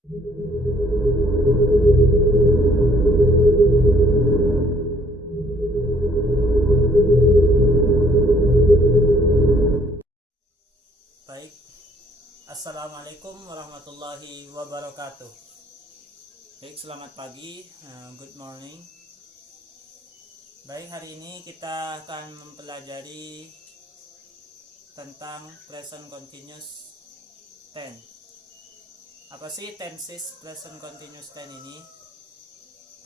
Baik, Assalamualaikum warahmatullahi wabarakatuh. Baik, selamat pagi, good morning. Baik, hari ini kita akan mempelajari tentang present continuous tense. Apa sih tenses present continuous tense ini?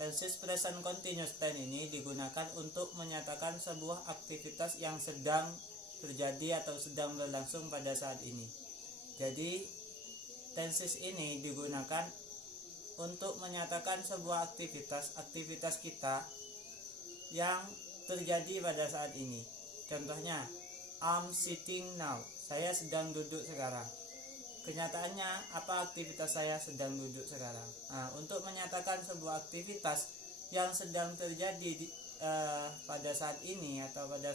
Tenses present continuous tense ini digunakan untuk menyatakan sebuah aktivitas yang sedang terjadi atau sedang berlangsung pada saat ini. Jadi tenses ini digunakan untuk menyatakan sebuah aktivitas kita yang terjadi pada saat ini. Contohnya, I'm sitting now. Saya sedang duduk sekarang. Kenyataannya, apa aktivitas saya sedang duduk sekarang? Nah, untuk menyatakan sebuah aktivitas yang sedang terjadi pada saat ini atau pada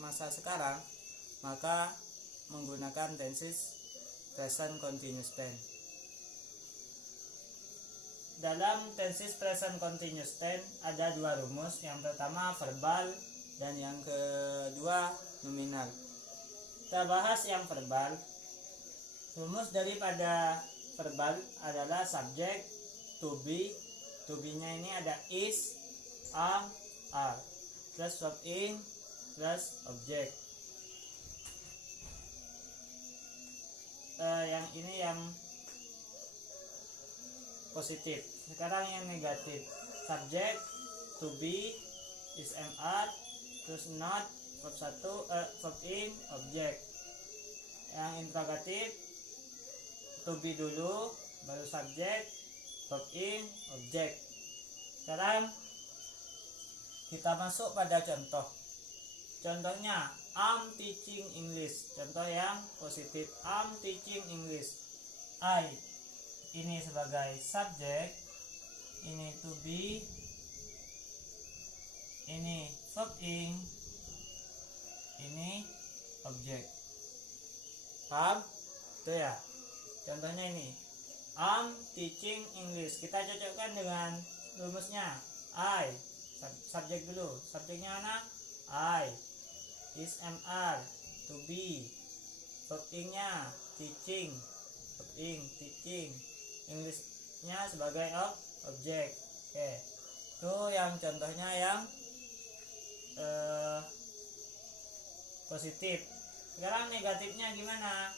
masa sekarang, maka menggunakan tenses present continuous tense. Dalam tenses present continuous tense ada dua rumus. Yang pertama verbal dan yang kedua nominal. Kita bahas yang verbal. Rumus daripada verbal adalah subjek, to be. To be-nya ini ada is, am, are, plus verb in, plus object. Yang ini yang positif. Sekarang yang negatif. Subjek, to be, is, am, are, terus not, verb 1, verb in, object. Yang interrogatif, to be dulu, baru subjek, verb in, object. Sekarang kita masuk pada contoh. Contohnya, I'm teaching English. Contoh yang positif, I'm teaching English. I ini sebagai subjek, ini to be, ini verb in, ini objek. Paham? Itu ya. Contohnya ini, I'm teaching English. Kita cocokkan dengan rumusnya. I, subjek dulu. Subjeknya mana? I. Is, am, are, to be. Verb in-nya teaching. Verb in, teaching. English-nya sebagai objek. Oke. Itu yang contohnya yang positif. Sekarang negatifnya gimana?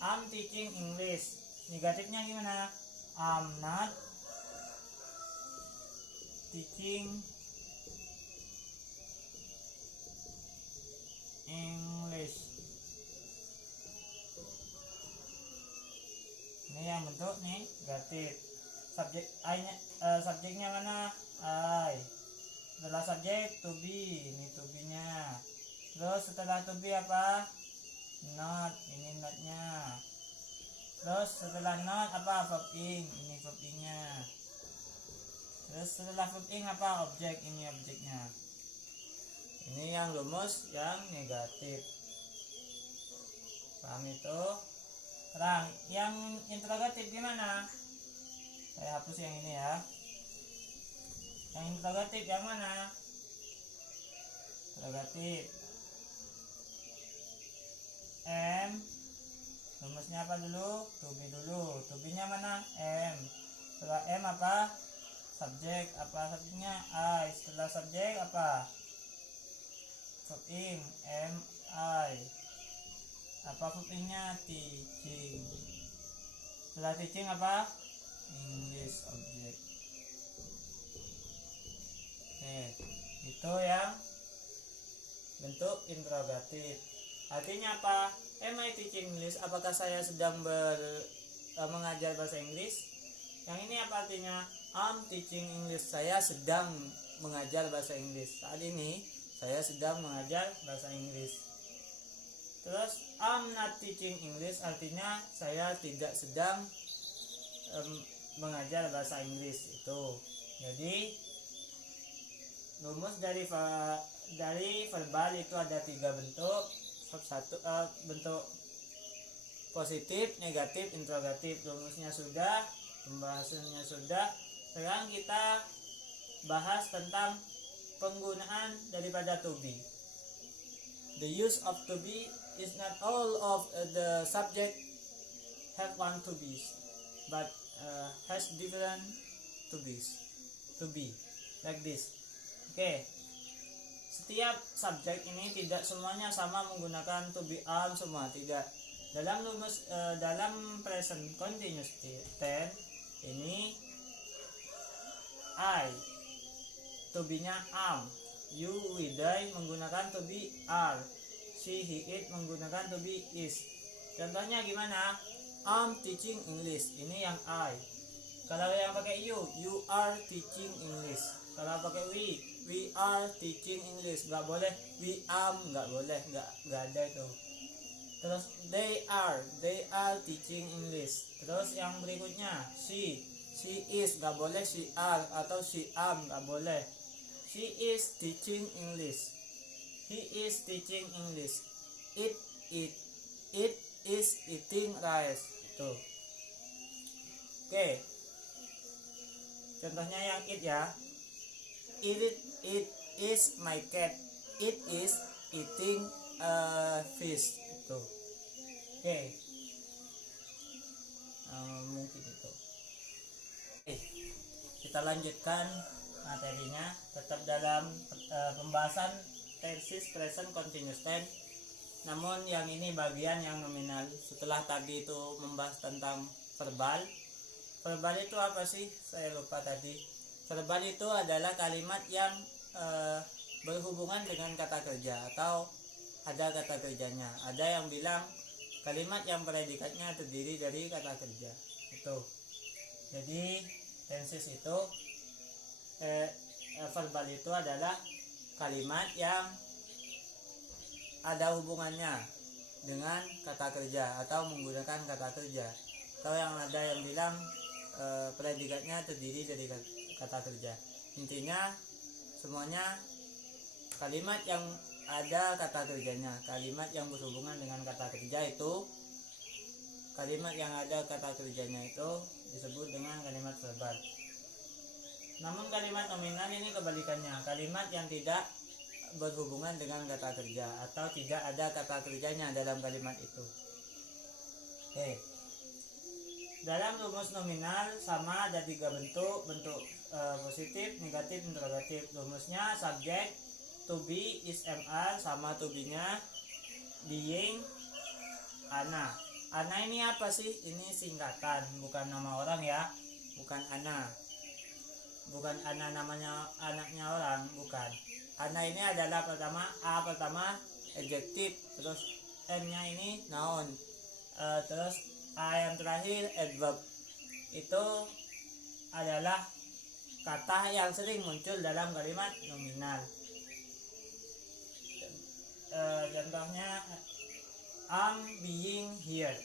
I'm teaching English. Negatifnya gimana? I'm not teaching English. Ini yang bentuk negatif. Subjeknya mana? I. Setelah subjek to be, ini to be-nya. Terus setelah to be apa? Not, ini not-nya. Terus setelah not apa? Verb in, ini verb in-nya. Terus setelah verb in apa? Objek, ini objeknya. Ini yang rumus yang negatif. Paham itu? Sekarang yang interrogatif gimana? Saya hapus yang ini ya. Yang interrogatif yang mana? Interrogatif. M. Rumusnya apa dulu? To be dulu. To be-nya mana? M. Setelah M apa? Subjek. Apa subjeknya? I. Setelah subjek apa? Verb in, am, I. Apa verb in-nya? Teaching. Setelah teaching apa? English, object. Oke, itu yang bentuk interrogatif. Artinya apa? Am I teaching English? Apakah saya sedang mengajar bahasa Inggris? Yang ini apa artinya? I'm teaching English. Saya sedang mengajar bahasa Inggris. Saat ini saya sedang mengajar bahasa Inggris. Terus I'm not teaching English artinya saya tidak sedang mengajar bahasa Inggris itu. Jadi rumus dari verbal itu ada 3 bentuk. Bentuk positif, negatif, interrogatif. Rumusnya sudah. Pembahasannya sudah. Sekarang kita bahas tentang penggunaan daripada to be. The use of to be is not all of the subject have one to be, but has different to be like this. Oke. Setiap subjek ini tidak semuanya sama menggunakan to be arm semua, tidak. Dalam present continuous tense ini I, to be-nya am, you, we, they menggunakan to be are, she, he, it menggunakan to be is. Contohnya gimana? I'm teaching English, ini yang I. Kalau yang pakai you are teaching English. Kalau pakai we are teaching English. Nggak boleh we am, nggak boleh, nggak ada itu. Terus they are teaching English. Terus yang berikutnya she is, nggak boleh she are atau she am, nggak boleh. She is teaching English. He is teaching English. It is eating rice. Itu. Oke. Contohnya yang it ya. It is my cat. It is eating fish. Itu. Oke. Mungkin itu. Oke. Kita lanjutkan materinya, tetap dalam pembahasan tenses present continuous tense. Namun yang ini bagian yang nominal. Setelah tadi itu membahas tentang verbal. Verbal itu apa sih? Saya lupa tadi. Verbal itu adalah kalimat yang berhubungan dengan kata kerja atau ada kata kerjanya. Ada yang bilang kalimat yang predikatnya terdiri dari kata kerja. Itu. Jadi tenses itu verbal itu adalah kalimat yang ada hubungannya dengan kata kerja atau menggunakan kata kerja. Atau yang ada yang bilang predikatnya terdiri dari kata kerja. Intinya semuanya kalimat yang ada kata kerjanya. Kalimat yang berhubungan dengan kata kerja itu, kalimat yang ada kata kerjanya itu disebut dengan kalimat verbal. Namun kalimat nominal ini kebalikannya, kalimat yang tidak berhubungan dengan kata kerja atau tidak ada kata kerjanya dalam kalimat itu. Oke. Dalam rumus nominal sama ada 3 bentuk positif, negatif, interrogatif. Rumusnya subjek, to be, is, am, sama to be-nya being, ana. Ana ini apa sih? Ini singkatan, bukan nama orang ya, bukan ana. Bukan ana namanya anaknya orang, bukan. Ana ini adalah pertama adjektif, terus n-nya ini noun, terus a yang terakhir adverb. Itu adalah kata yang sering muncul dalam kalimat nominal. Contohnya I'm being here.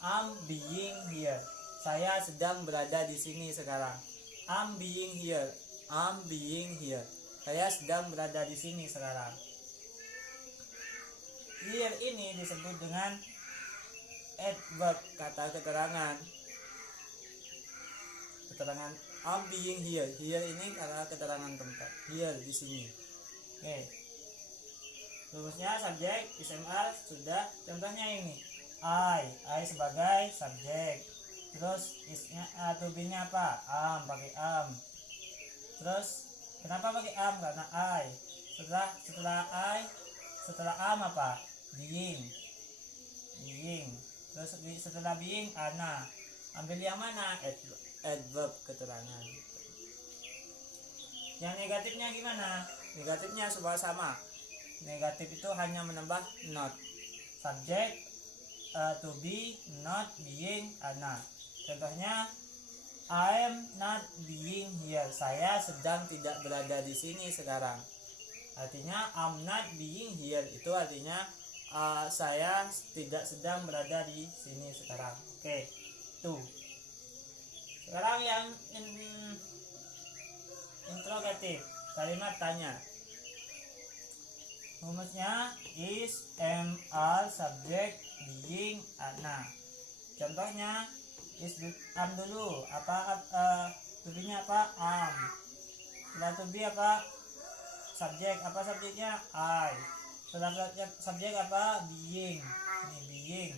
I'm being here. Saya sedang berada di sini sekarang. I'm being here. I'm being here. Saya sedang berada di sini sekarang. Here ini disebut dengan adverb, kata keterangan. Keterangan I'm being here. Here ini kata keterangan tempat. Here di sini. Oke. Rumusnya subjek, is, am, sudah. Contohnya ini. I sebagai subjek. Terus isnya to be-nya apa? Am, pakai am. Terus kenapa pakai am? Karena I. Setelah am apa? Being. Terus setelah being ana. Ambil yang mana? Adverb, keterangan. Yang negatifnya gimana? Negatifnya semua sama. Negatif itu hanya menambah not. Subjek, to be, not, being, ana. Contohnya I am not being here. Saya sedang tidak berada di sini sekarang. Artinya I'm not being here itu artinya saya tidak sedang berada di sini sekarang. Oke. Tuh. Sekarang yang interrogatif, kalimat tanya. Rumusnya is, am, are, subject, being, ana. Contohnya is am dulu. Apa to be-nya apa? Am. Setelah to be apa? Subjek. Apa subjeknya? I. Setelah subjek apa? Being. Ini being.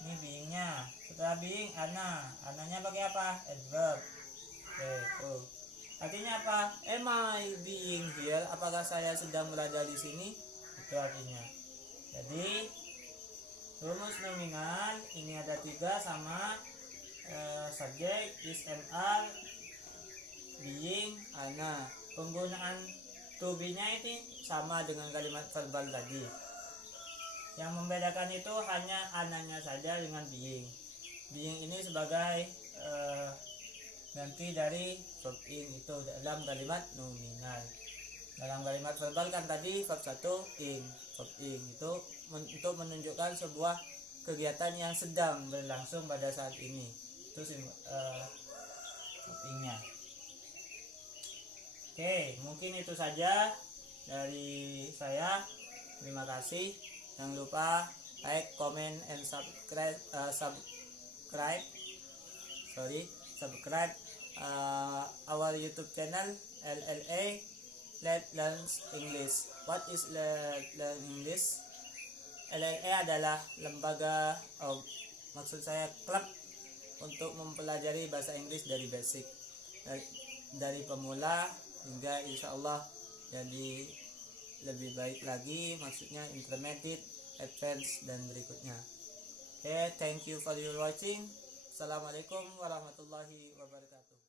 Ini beingnya. Setelah being ana. Ananya pakai apa? Adverb. Oke, tuh. Artinya apa? Am I being here? Apakah saya sedang berada di sini? Itu artinya. Jadi rumus nominal ini ada 3 sama subjek is, mr, being, ana. Penggunaan to be nya ini sama dengan kalimat verbal tadi. Yang membedakan itu hanya ananya saja dengan being. Being ini sebagai ganti dari verb in itu dalam kalimat nominal. Dalam kalimat verbal kan tadi verb 1 in, verb in itu untuk menunjukkan sebuah kegiatan yang sedang berlangsung pada saat ini. Itu verb in-nya. Oke, mungkin itu saja dari saya. Terima kasih. Jangan lupa like, comment, and subscribe our YouTube channel LLA Let Learn English. What is Let Learn English? LLA adalah lembaga, maksud saya klub untuk mempelajari bahasa Inggris dari basic, dari pemula hingga insya Allah jadi lebih baik lagi, maksudnya intermediate, advance, dan berikutnya. Okay, thank you for your watching. Assalamualaikum warahmatullahi wabarakatuh.